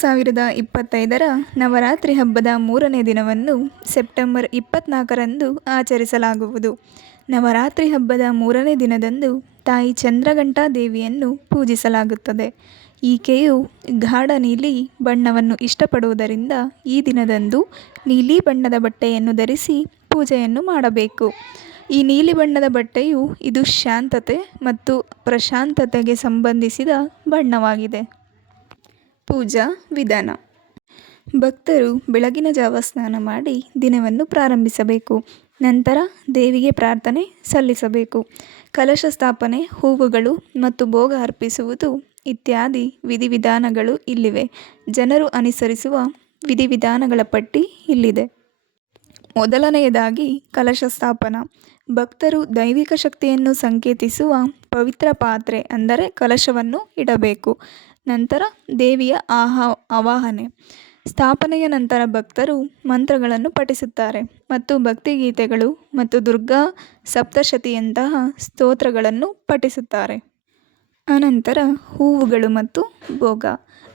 ಸಾವಿರದ ಇಪ್ಪತ್ತೈದರ ನವರಾತ್ರಿ ಹಬ್ಬದ ಮೂರನೇ ದಿನವನ್ನು ಸೆಪ್ಟೆಂಬರ್ ಇಪ್ಪತ್ತ್ನಾಲ್ಕರಂದು ಆಚರಿಸಲಾಗುವುದು. ನವರಾತ್ರಿ ಹಬ್ಬದ ಮೂರನೇ ದಿನದಂದು ತಾಯಿ ಚಂದ್ರಘಂಟಾ ದೇವಿಯನ್ನು ಪೂಜಿಸಲಾಗುತ್ತದೆ. ಈಕೆಯು ಗಾಢ ನೀಲಿ ಬಣ್ಣವನ್ನು ಇಷ್ಟಪಡುವುದರಿಂದ ಈ ದಿನದಂದು ನೀಲಿ ಬಣ್ಣದ ಬಟ್ಟೆಯನ್ನು ಧರಿಸಿ ಪೂಜೆಯನ್ನು ಮಾಡಬೇಕು. ಈ ನೀಲಿ ಬಣ್ಣದ ಬಟ್ಟೆಯು ಇದು ಶಾಂತತೆ ಮತ್ತು ಪ್ರಶಾಂತತೆಗೆ ಸಂಬಂಧಿಸಿದ ಬಣ್ಣವಾಗಿದೆ. ಪೂಜಾ ವಿಧಾನ. ಭಕ್ತರು ಬೆಳಗಿನ ಜಾವ ಸ್ನಾನ ಮಾಡಿ ದಿನವನ್ನು ಪ್ರಾರಂಭಿಸಬೇಕು. ನಂತರ ದೇವಿಗೆ ಪ್ರಾರ್ಥನೆ ಸಲ್ಲಿಸಬೇಕು. ಕಲಶ ಸ್ಥಾಪನೆ, ಹೂವುಗಳು ಮತ್ತು ಭೋಗ ಅರ್ಪಿಸುವುದು ಇತ್ಯಾದಿ ವಿಧಿವಿಧಾನಗಳು ಇಲ್ಲಿವೆ. ಜನರು ಅನುಸರಿಸುವ ವಿಧಿವಿಧಾನಗಳ ಪಟ್ಟಿ ಇಲ್ಲಿದೆ. ಮೊದಲನೆಯದಾಗಿ ಕಲಶ ಸ್ಥಾಪನ. ಭಕ್ತರು ದೈವಿಕ ಶಕ್ತಿಯನ್ನು ಸಂಕೇತಿಸುವ ಪವಿತ್ರ ಪಾತ್ರೆ ಅಂದರೆ ಕಲಶವನ್ನು ಇಡಬೇಕು. ನಂತರ ದೇವಿಯ ಆಹಾ, ಆವಾಹನೆ. ಸ್ಥಾಪನೆಯ ನಂತರ ಭಕ್ತರು ಮಂತ್ರಗಳನ್ನು ಪಠಿಸುತ್ತಾರೆ ಮತ್ತು ಭಕ್ತಿಗೀತೆಗಳು ಮತ್ತು ದುರ್ಗಾ ಸಪ್ತಶತಿಯಂತಹ ಸ್ತೋತ್ರಗಳನ್ನು ಪಠಿಸುತ್ತಾರೆ. ಅನಂತರ ಹೂವುಗಳು ಮತ್ತು ಭೋಗ,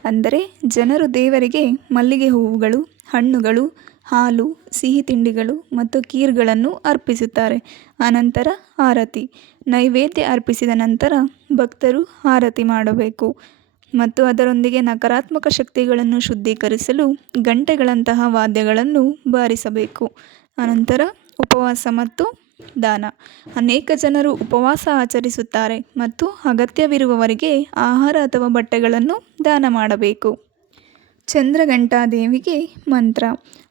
ಅಂದರೆ ಜನರು ದೇವರಿಗೆ ಮಲ್ಲಿಗೆ ಹೂವುಗಳು, ಹಣ್ಣುಗಳು, ಹಾಲು, ಸಿಹಿ ತಿಂಡಿಗಳು ಮತ್ತು ಕೀರ್ಗಳನ್ನು ಅರ್ಪಿಸುತ್ತಾರೆ. ಅನಂತರ ಆರತಿ, ನೈವೇದ್ಯ ಅರ್ಪಿಸಿದ ನಂತರ ಭಕ್ತರು ಆರತಿ ಮಾಡಬೇಕು. ಮತ್ತು ಅದರೊಂದಿಗೆ ನಕಾರಾತ್ಮಕ ಶಕ್ತಿಗಳನ್ನು ಶುದ್ಧೀಕರಿಸಲು ಗಂಟೆಗಳಂತಹ ವಾದ್ಯಗಳನ್ನು ಬಾರಿಸಬೇಕು. ಅನಂತರ ಉಪವಾಸ ಮತ್ತು ದಾನ. ಅನೇಕ ಜನರು ಉಪವಾಸ ಆಚರಿಸುತ್ತಾರೆ ಮತ್ತು ಅಗತ್ಯವಿರುವವರಿಗೆ ಆಹಾರ ಅಥವಾ ಬಟ್ಟೆಗಳನ್ನು ದಾನ ಮಾಡಬೇಕು. ಚಂದ್ರಘಂಟಾದೇವಿಗೆ ಮಂತ್ರ.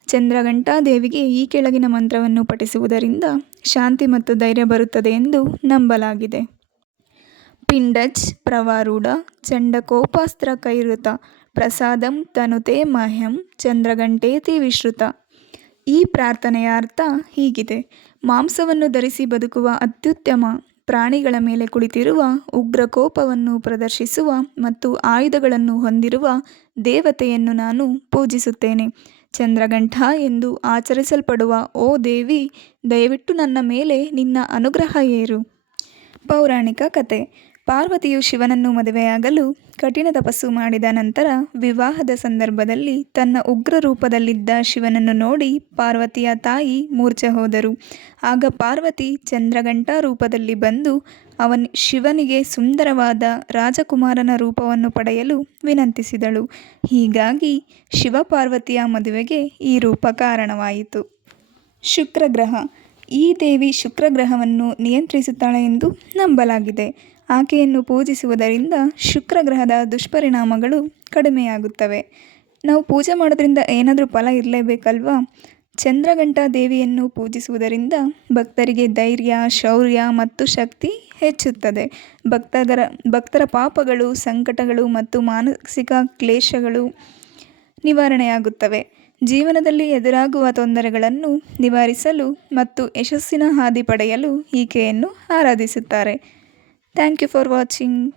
ಚಂದ್ರಘಂಟಾದೇವಿಗೆ ಈ ಕೆಳಗಿನ ಮಂತ್ರವನ್ನು ಪಠಿಸುವುದರಿಂದ ಶಾಂತಿ ಮತ್ತು ಧೈರ್ಯ ಬರುತ್ತದೆ ಎಂದು ನಂಬಲಾಗಿದೆ. ಪಿಂಡಜ್ ಪ್ರವಾರೂಢ ಚಂಡಕೋಪಾಸ್ತ್ರ ಕೈರುತ ಪ್ರಸಾದಂ ತನುತೆ ಮಹ್ಯಂ ಚಂದ್ರಗಂಟೇತಿ ವಿಶ್ರುತ ಈ ಪ್ರಾರ್ಥನೆಯ ಅರ್ಥ ಹೀಗಿದೆ. ಮಾಂಸವನ್ನು ಧರಿಸಿ ಬದುಕುವ ಅತ್ಯುತ್ತಮ ಪ್ರಾಣಿಗಳ ಮೇಲೆ ಕುಳಿತಿರುವ ಉಗ್ರ ಕೋಪವನ್ನು ಪ್ರದರ್ಶಿಸುವ ಮತ್ತು ಆಯುಧಗಳನ್ನು ಹೊಂದಿರುವ ದೇವತೆಯನ್ನು ನಾನು ಪೂಜಿಸುತ್ತೇನೆ. ಚಂದ್ರಗಂಠ ಎಂದು ಆಚರಿಸಲ್ಪಡುವ ಓ ದೇವಿ, ದಯವಿಟ್ಟು ನನ್ನ ಮೇಲೆ ನಿನ್ನ ಅನುಗ್ರಹ ಏರು. ಪೌರಾಣಿಕ ಕತೆ. ಪಾರ್ವತಿಯು ಶಿವನನ್ನು ಮದುವೆಯಾಗಲು ಕಠಿಣ ತಪಸ್ಸು ಮಾಡಿದ ನಂತರ ವಿವಾಹದ ಸಂದರ್ಭದಲ್ಲಿ ತನ್ನ ಉಗ್ರ ರೂಪದಲ್ಲಿದ್ದ ಶಿವನನ್ನು ನೋಡಿ ಪಾರ್ವತಿಯ ತಾಯಿ ಮೂರ್ಛೆ ಹೋದರು. ಆಗ ಪಾರ್ವತಿ ಚಂದ್ರಘಂಟಾ ರೂಪದಲ್ಲಿ ಬಂದು ಅವನ್ ಶಿವನಿಗೆ ಸುಂದರವಾದ ರಾಜಕುಮಾರನ ರೂಪವನ್ನು ಪಡೆಯಲು ವಿನಂತಿಸಿದಳು. ಹೀಗಾಗಿ ಶಿವಪಾರ್ವತಿಯ ಮದುವೆಗೆ ಈ ರೂಪ ಕಾರಣವಾಯಿತು. ಶುಕ್ರ ಗ್ರಹ ಈ ದೇವಿ ಶುಕ್ರ ಗ್ರಹವನ್ನು ನಿಯಂತ್ರಿಸುತ್ತಾಳೆ ಎಂದು ನಂಬಲಾಗಿದೆ. ಆಕೆಯನ್ನು ಪೂಜಿಸುವುದರಿಂದ ಶುಕ್ರ ಗ್ರಹದ ದುಷ್ಪರಿಣಾಮಗಳು ಕಡಿಮೆಯಾಗುತ್ತವೆ. ನಾವು ಪೂಜೆ ಮಾಡೋದ್ರಿಂದ ಏನಾದರೂ ಫಲ ಇರಲೇಬೇಕಲ್ವಾ? ಚಂದ್ರಘಂಟಾ ದೇವಿಯನ್ನು ಪೂಜಿಸುವುದರಿಂದ ಭಕ್ತರಿಗೆ ಧೈರ್ಯ, ಶೌರ್ಯ ಮತ್ತು ಶಕ್ತಿ ಹೆಚ್ಚುತ್ತದೆ. ಭಕ್ತರ ಭಕ್ತರ ಪಾಪಗಳು, ಸಂಕಟಗಳು ಮತ್ತು ಮಾನಸಿಕ ಕ್ಲೇಶಗಳು ನಿವಾರಣೆಯಾಗುತ್ತವೆ. ಜೀವನದಲ್ಲಿ ಎದುರಾಗುವ ತೊಂದರೆಗಳನ್ನು ನಿವಾರಿಸಲು ಮತ್ತು ಯಶಸ್ಸಿನ ಹಾದಿ ಪಡೆಯಲು ಈಕೆಯನ್ನು ಆರಾಧಿಸುತ್ತಾರೆ. Thank you for watching.